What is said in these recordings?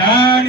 Yeah.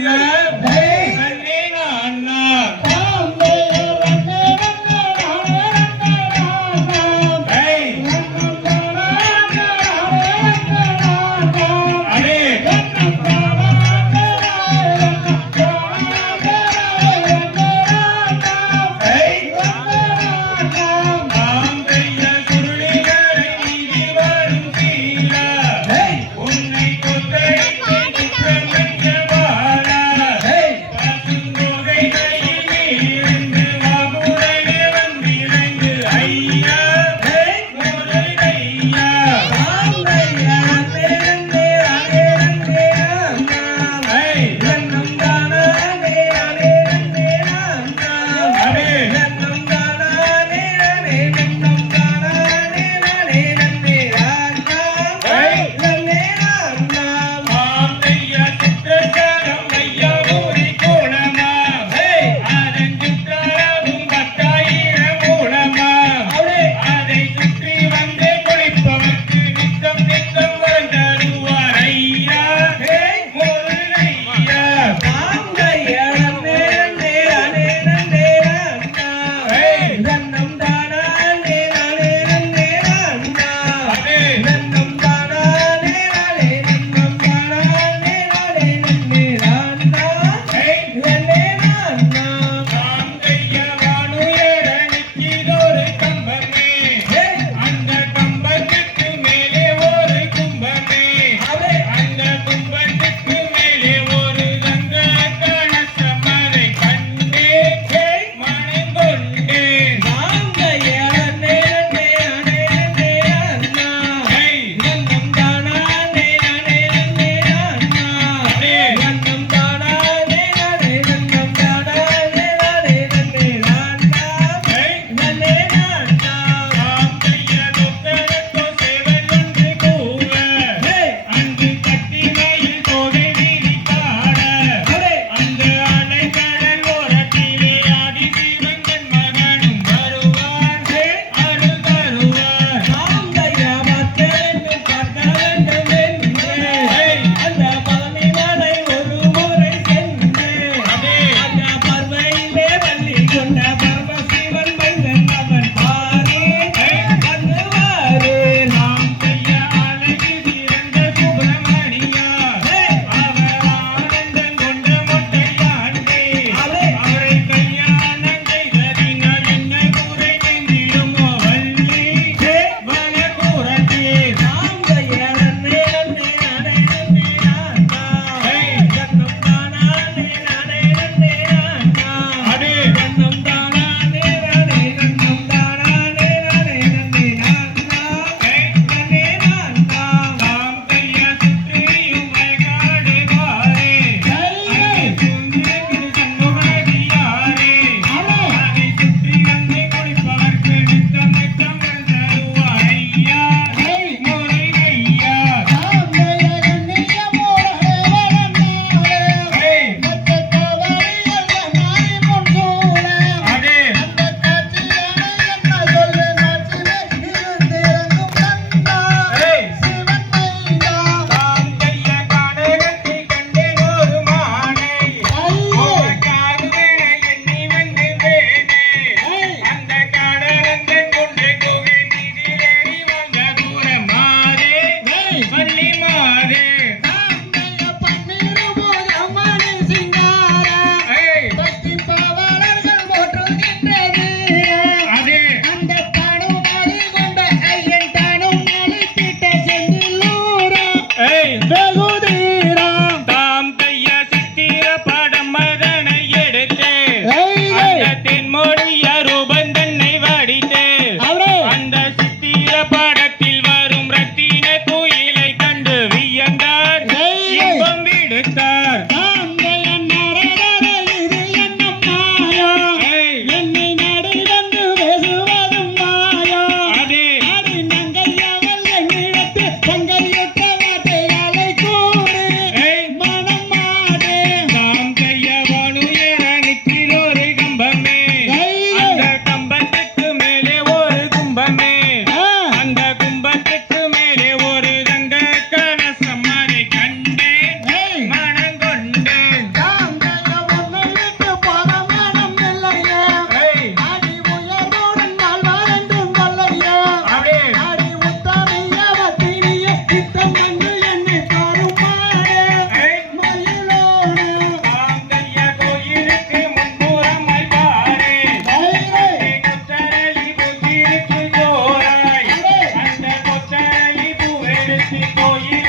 போய்